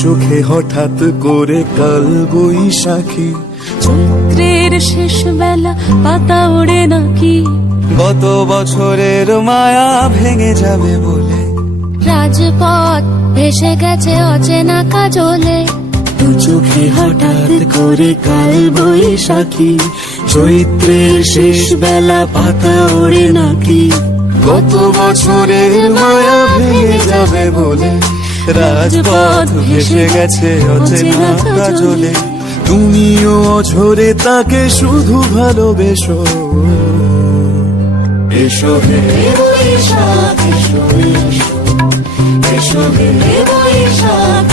চোখে হঠাৎ করে কাল বৈশাখী, চৈত্রের শেষ বেলা পাতা ওড়ে নাকি, গত বছরের মায়া ভেঙে যাবে বলে, রাজপথ ভেসে গেছে অচেনা কাজলে, দু চোখে হঠাৎ করে কাল বৈশাখী, চৈত্রের শেষ বেলা পাতা ওড়ে নাকি, গত বছরের মায়া ভেঙে যাবে বলে, রাজপথ ভেসে গেছে অচেনা কাজলে। তুমিও অঝরে তাকে শুধু ভালোবেসো, এসো হে বৈশাখ এসো, এসো হে বৈশাখ